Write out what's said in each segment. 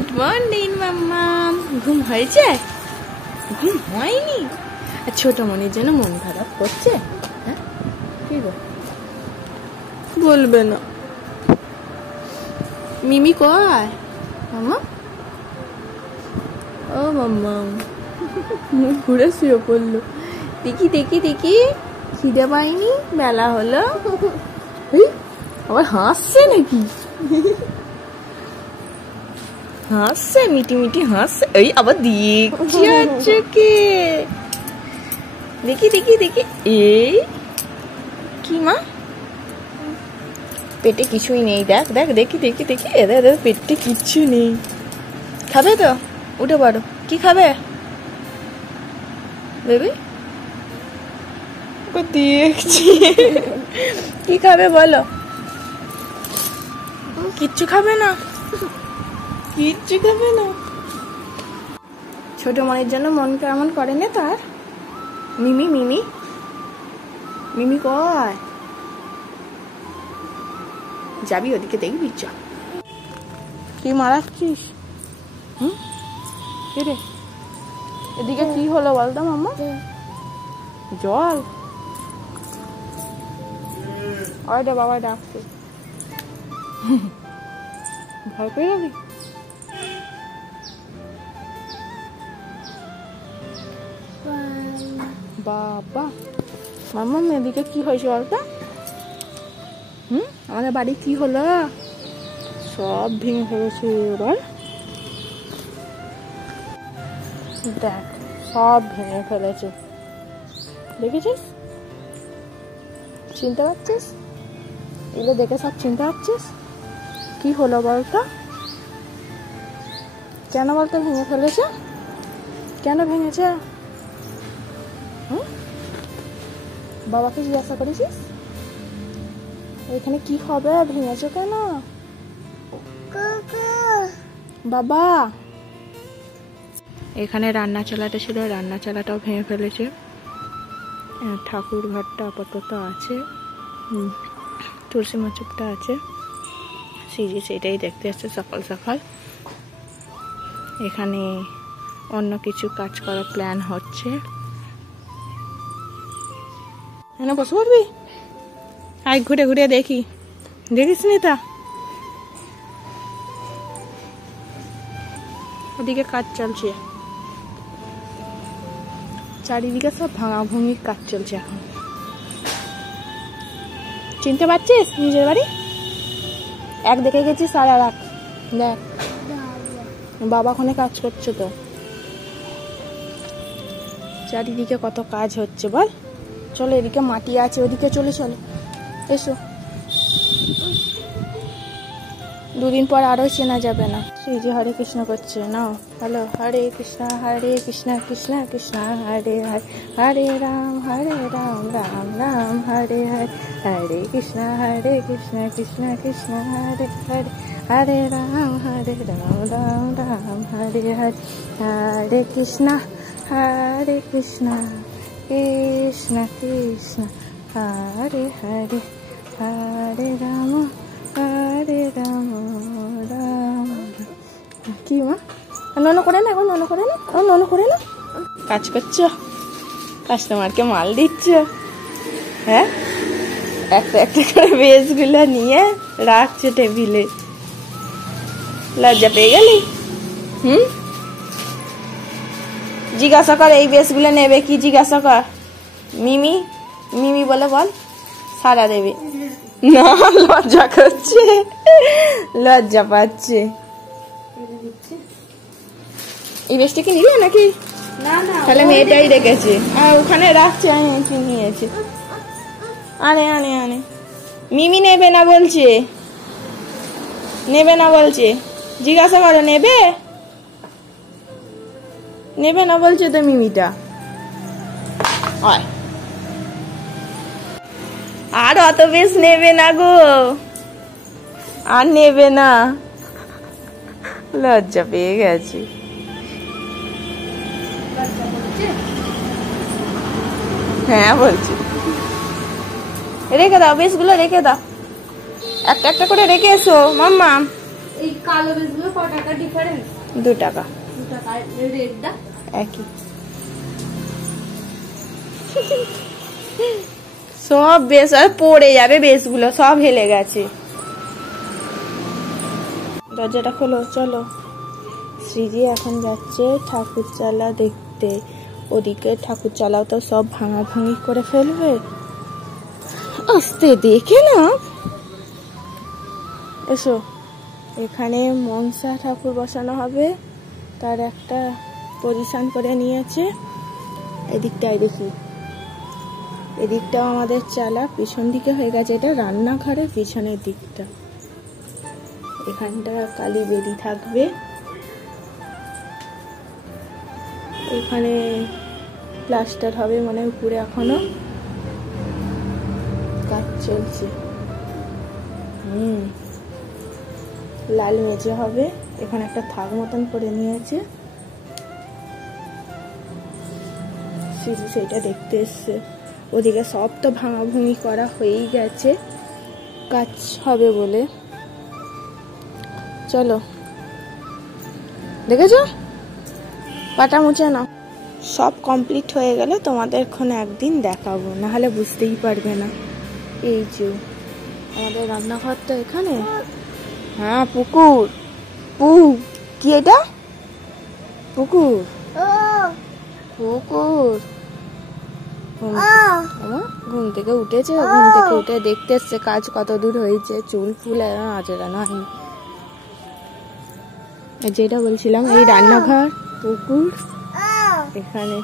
Good morning মাম্মা। ঘুম হয়েছে? ঘুম হয়নি? আর ছোট মনির জন্য মন খারাপ করছে? হ্যাঁ কি গো বলবে না? মিমি কয় মাম্মা? ও মাম্মা মুখ ঘুরে শুয়ে পড়লো। দেখি দেখি দেখি খিদে পাইনি, বেলা হলো। আবার হাসছে নাকি? হাসছে, মিটি মিটি হাসছে। এই আবার দেখছি হচ্ছে কে? দেখি দেখি দেখি। এই কি মা? পেটে কিছুই নেই। দেখ দেখ দেখি দেখি দেখি। এদের পেটে কিচ্ছু নেই। খাবে তো? উঠে পড়ো। কি খাবে বেবি? দেখছি কি খাবে বলো? কিচ্ছু খাবে না? কিচ্ছু খাবে না? ছোট মনের জন্য মন কেমন করে না তার? মিমি মিমি মিমি কয়? যাবি ওদিকে দেখবি? চ। কি মারাচ্ছিস? কে রে? এদিকে কি হলো বলতো মাম্মা? জল? ওইটা বাবা ডাকছে। ভয় পেয়ে যাবি? বাবা মাম্মা এদিকে কি হয়েছে বলতো? আমাদের বাড়ি কি হলো? সব ভেঙে ফেলেছে। এবার দেখ সব ভেঙে ফেলেছে। দেখেছিস? চিনতে পারছিস? এগুলো দেখে সব চিনতে পারছিস? কি হলো বলতো? কেন বলতো ভেঙে ফেলেছে? কেন ভেঙেছে? বাবাকে জিজ্ঞাসা করেছিস এখানে কি হবে? ভেঙেছে কেন বাবা? এখানে রান্না চালাটা ছিল, রান্না চালাটাও ভেঙে ফেলেছে। ঠাকুর ঘরটা আপাতত আছে, তুলসী মাচুপটা আছে, সেটাই দেখতে আসছে সকাল সকাল। এখানে অন্য কিছু কাজ করার প্ল্যান হচ্ছে। এখানে বসে পড়বি? আয় ঘুরে ঘুরে দেখি। দেখিস নি তা? ওদিকে কাজ চলছে, চারিদিকে সব ভাঙা ভুঙির কাজ চলছে এখন। চিনতে পারছিস নিজের বাড়ি? এক দেখে গেছিস আর এক দেখ। বাবা ওখানে কাজ করছে তো। চারিদিকে কত কাজ হচ্ছে বল। চলো এদিকে মাটি আছে, ওদিকে চলে চলো। এসো, দুদিন পর আরো চেনা যাবে না। সেই যে হরে কৃষ্ণ করছে না? হ্যালো, হরে কৃষ্ণ কৃষ্ণ কৃষ্ণ হরে হরে, হরে রাম রাম রাম হরে হরে, হরে কৃষ্ণ কৃষ্ণ কৃষ্ণ হরে হরে, হরে রাম রাম রাম হরে হরে, হরে কৃষ্ণ কৃষ্ণ কৃষ্ণ হরে হরে, হরে রাম রাম রাম। কি মা? নন করে না এখন, নন করে না, নন করে না। কাজ করছো? কাস্টমারকে মাল দিচ্ছ? হ্যাঁ, একটা একটা করে বেসগুলো নিয়ে রাখছে টেবিলে। লজ্জা পেয়ে গেলি? জিজ্ঞাসা কর এই বেসগুলো নেবে কি? জিজ্ঞাসা কর। মিমি মিমি বলে বল, সারা দেবে না। লজ্জা করছে, লজ্জা পাচ্ছে। এই বেশটা কি নিবে নাকি? না না, তাহলে মেয়েটাই রেখেছে আর ওখানে রাখছে। আমি নিয়েছি। আনে আনে আনে। মিমি নেবে না বলছে, নেবে না বলছে। জিজ্ঞাসা করো নেবে? নেবে না বলছে তো মিমিটা। আর অত বেশ নেবে না গো, আর নেবে না। লজ্জা পেয়ে গেছে। হ্যাঁ বলছি, রেখে দাও বেশগুলো, রেখে দাও। একটা একটা করে রেখে এসো মাম্মা। এই কালো বেসগুলো কত টাকা ডিফারেন্স? 2 টাকা। 2 টাকা। রেডটা একই। সব বেশ আর পড়ে যাবে, বেশগুলো সব হেলে গেছে। দরজাটা খোলো, চলো। শ্রীজি এখন যাচ্ছে ঠাকুর চালা দেখতে। ওদিকে ঠাকুর চালাও তো সব ভাঙাভাঙি করে ফেলবে। আস্তে দেখে না। এসো, এখানে মনসা ঠাকুর বসানো হবে, তার একটা পজিশন করে নিয়েছে। এদিকটাই দেখি, এদিকটাও আমাদের চালা, পিছন দিকে হয়ে গেছে। এটা রান্নাঘরের পিছনের দিকটা। এখানটা কালী বেদি থাকবে। এখানে প্লাস্টার হবে মানে উপরে এখনো কাজ চলছে। লাল মেঝে হবে। এখানে একটা থাক মতন করে নিয়েছে। শিশু সেটা দেখতে এসছে। ওদিকে সব তো ভাঙাভুঙি করা হয়েই গেছে কাজ হবে বলে। চলো, দেখেছো পাটা মুছে নাও। সব কমপ্লিট হয়ে গেলে তোমাদের এখানে একদিন দেখাবো, না হলে বুঝতেই পারবে না। এই যে আমাদের রান্নাঘরটা এখানে। হ্যাঁ, পুকুর। কি এটা? পুকুর। পুকুর। ঘুম থেকে উঠেছে, ঘুম থেকে উঠে দেখতে এসছে কাজ কত দূর হয়েছে। চুল ফুল আজরানো হয়নি। যেটা বলছিলাম, এই রান্নাঘর, পুকুর, এখানে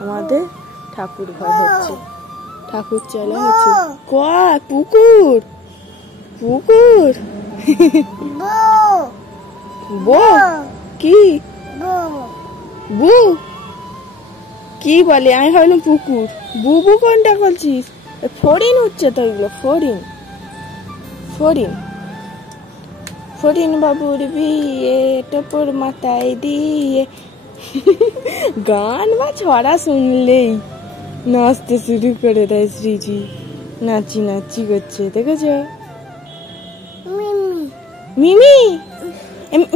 আমাদের ঠাকুর ঘর হচ্ছে, ঠাকুর চালা হচ্ছে। পুকুর পুকুর কি কি বলে? আমি ভাবলাম পুকুর। বুবু কোনটা বলছিস? ফড়িং হচ্ছে তো, এগুলো ফড়িং। ফড়িং বাবুর বিয়ে টোপর মাথায় দিয়ে। গান বা ছড়া শুনলেই নাচতে শুরু করে দেয় শ্রীজি। নাচি করছে, দেখেছো?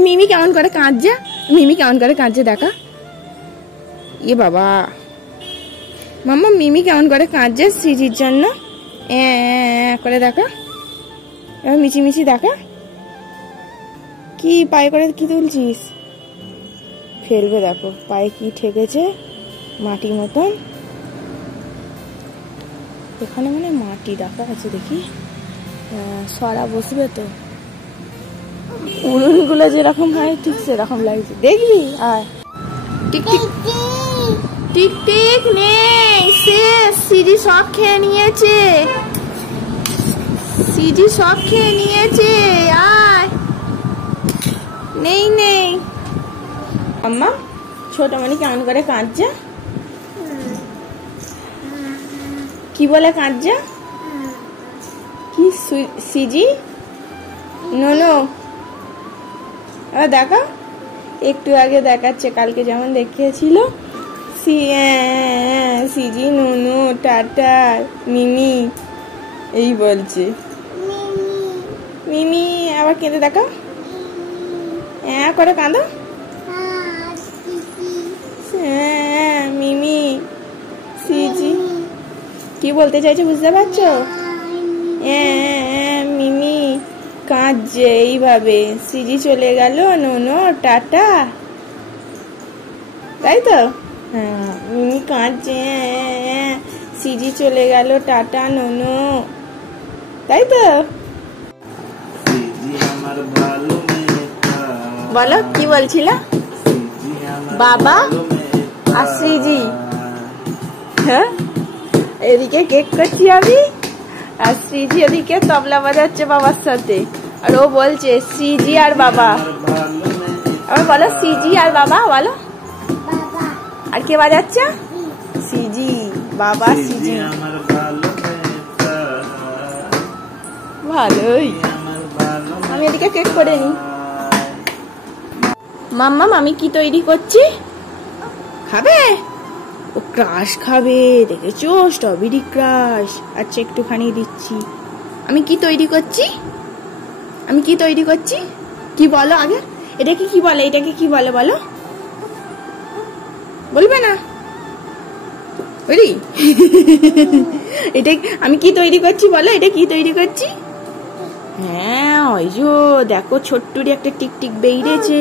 মিমি কেমন করে কাঁদছে? দেখা। ইয়ে বাবা, মাম্মা মিমি কেমন করে কাঁদছে শ্রীজির জন্য করে দেখা। এবার মিচি দেখা। কি পায়ে করে কি তুলছিস? ফেলবে, দেখো পায়ে কি ঠেকেছে, মাটি মতন। এখানে মানে মাটি রাখা আছে, দেখি সরা বসবে তো। উনুন গুলো যেরকম হয় ঠিক সেরকম লাগছে, দেখবি? আর টিক টিক টিক টিক নেই, শেষ। সিজি সব খেয়ে নিয়েছে। আয়, নেই। আম্মা, ছোট মনি কেমন করে কাঁদছে? কি বলে কাঁদছে? কি সিজি? নো দেখা, একটু আগে দেখাচ্ছে, কালকে যেমন দেখিয়েছিল। সিজি, নুনু, টাটা, মিমি এই বলছে। মিমি আবার কেঁদে দেখা, করে কাঁদো। মিমি, সিজি কি বলতে চাইছে বুঝতে পারছো? মিমি কাঁদছে এইভাবে। সিজি চলে গেল, নো টাটা, তাই তো? হ্যাঁ, মিমি কাঁদছে, সিজি চলে গেল, টাটা, নো, তাই তো? বলো কি বলছিল? বাবা আর সিজি। হ্যাঁ, এদিকে কেক করছি আমি, আর সিজি এদিকে তবলা বাজাচ্ছে বাবার সাথে। আর ও বলছে সিজি আর বাবা। আবার বলো সিজি আর বাবা, বলো। আর কে বাজাচ্ছে? সিজি, বাবা সিজি। ভালোই। আমি এদিকে কেক করে নি। মাম্মা, আমি কি তৈরি করছি? খাবে? ও ক্রাশ খাবে, দেখেছো? Strawberry crush. আচ্ছা, একটুখানি দিচ্ছি। আমি কি তৈরি করছি? কি বলো আগে, এটাকে কি বলে, এটাকে কি বলে বলো, বলবে না? ওরে এটা আমি কি তৈরি করছি বলো, এটা কি তৈরি করছি? হ্যাঁ ওই যে দেখো ছোট্টুরি একটা টিকটিক বেরিয়েছে।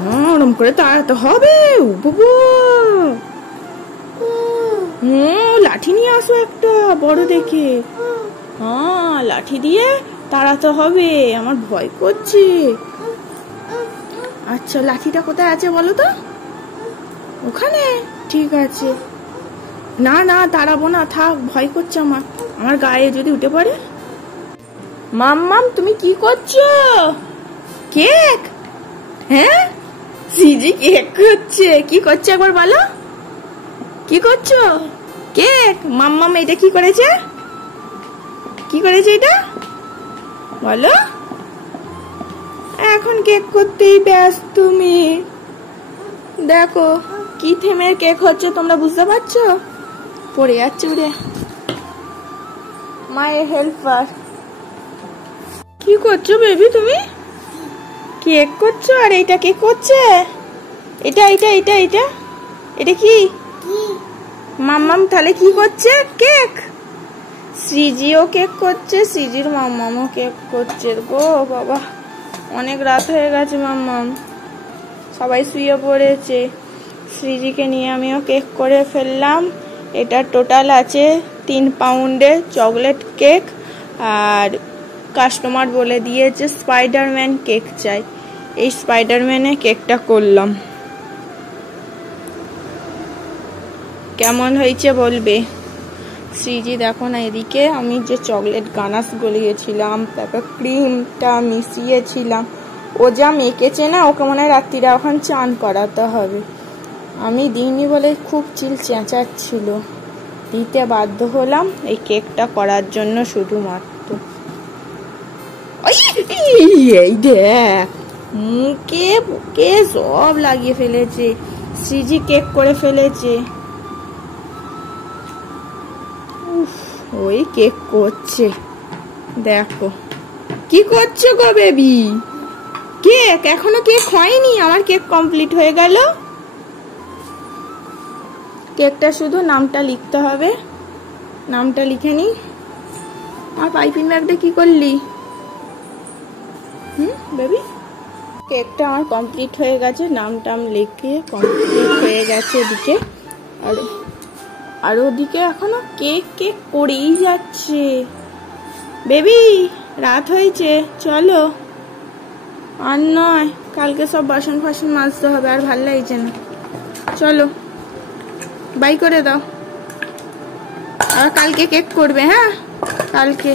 হ্যাঁ ওরম করে তাড়াতে হবে। লাঠি নিয়ে আসো একটা বড় দেখে। হ্যাঁ লাঠি দিয়ে তাড়াতে হবে, আমার ভয় করছে। আচ্ছা লাঠিটা কোথায় আছে বলো তো? ওখানে, ঠিক আছে। না না তাড়াবো না, থাক, ভয় করছে আমার, আমার গায়ে যদি উঠে পড়ে। মাম্মাম তুমি কি করছো? কেক? হ্যাঁ সিজি কেক করছে। কি করছে একবার বলো, কি করছো? কেক? মাম্মাম এটা কি করেছে, কি করেছে এটা বলো? এখন কেক করতেই ব্যস্ত তুমি। দেখো কি থেমের কেক হচ্ছে, তোমরা বুঝতে পারছো? পড়ে যাচ্ছে উড়ে। মাই হেল্পার। কি করছো বেবি তুমি? কেক করছো? আর এটা কে করছে? এটা এটা এটা এটা এটা কি? মাম্মাম তাহলে কি করছে? কেক। সৃজিও কেক করছে, সৃজির মাম্মামও কেক করছে গো বাবা। অনেক রাত হয়ে গেছে মাম্মাম, সবাই শুয়ে পড়েছে। সৃজিকে নিয়ে আমিও কেক করে ফেললাম। এটা টোটাল আছে 3 পাউন্ডের চকলেট কেক। আর কাস্টমার বলে দিয়েছে স্পাইডারম্যান কেক চাই, এই স্পাইডারম্যানে কেকটা করলাম। কেমন হয়েছে বলবে? সৃজি দেখো না এদিকে আমি যে চকলেট গানাশ গলিয়েছিলাম, তারপর ক্রিমটা মিশিয়েছিলাম, ও যা মেকেছে না, ওকে মনে হয় রাত্রিরা ওখানে চান করাতে হবে। আমি দিইনি বলে খুব চিল চেঁচাচ্ছিল, দিতে বাধ্য হলাম এই কেকটা করার জন্য শুধুমাত্র। এই দেখ মুখে বুকে সব লাগিয়ে ফেলেছে, সৃজি কেক করে ফেলেছে। ওই কেক করছে, দেখো কি করছো গো বেবি? কেক এখনো কেক হয়নি, আমার কেক কমপ্লিট হয়ে গেল। কেকটা শুধু নামটা লিখতে হবে, নামটা লিখে নি। আর পাইপিং ব্যাগটা কি করলি বেবি? কেকটা আমার কমপ্লিট হয়ে গেছে, নামটাম লিখে কমপ্লিট হয়ে গেছে এদিকে। আর ওদিকে এখনো কেক কেক করেই যাচ্ছে। বেবি রাত হয়েছে, চলো। আর নয়, কালকে সব বাসন ফাসন মাজতে হবে, আর ভাল লাগছে না, চলো বাই করে দাও। আর কালকে কেক করবে, হ্যাঁ কালকে।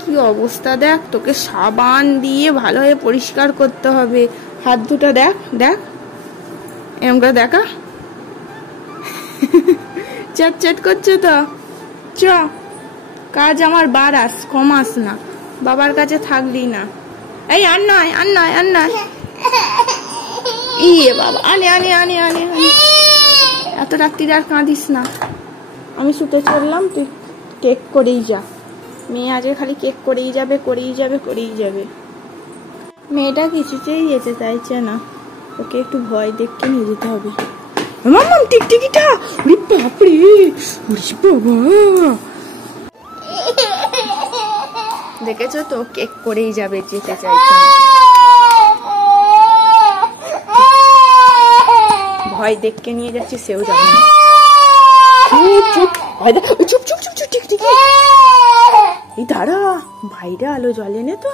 কি অবস্থা দেখ, তোকে সাবান দিয়ে ভালোভাবে পরিষ্কার করতে হবে। হাত দুটো দেখ দেখ, এরকম করে দেখা। চ্যাট চ্যাট করছো তো, চ কাজ আমার বাড়াস কমাস না, বাবার কাছে থাকলি না। এই আর নয় আর নয় আর নয়, ইয়ে বাবা আনে আনে আনে আনে আনে। এত রাত্রিরে আর কাঁদিস না, আমি শুতে চললাম, তুই কেক করেই যা। মেয়ে আজকে খালি কেক করেই যাবে করেই যাবে করেই যাবে। মেয়েটা কিছুতেই যেতে চাইছে না, ওকে একটু ভয় দেখে নিয়ে যেতে হবে। মাম্মাম টিকটিকিটা, ওরে বাপরে, ওরে বাবা, দেখেছো তো কেক করেই যাবে, যেতে চাইছে না। ভয় দেখে নিয়ে যাচ্ছি, সেও যাবে না। চুপ চুপ চুপ চুপ চুপ টিকটিকি, এই দাঁড়া, বাইরে আলো জ্বলে না তো।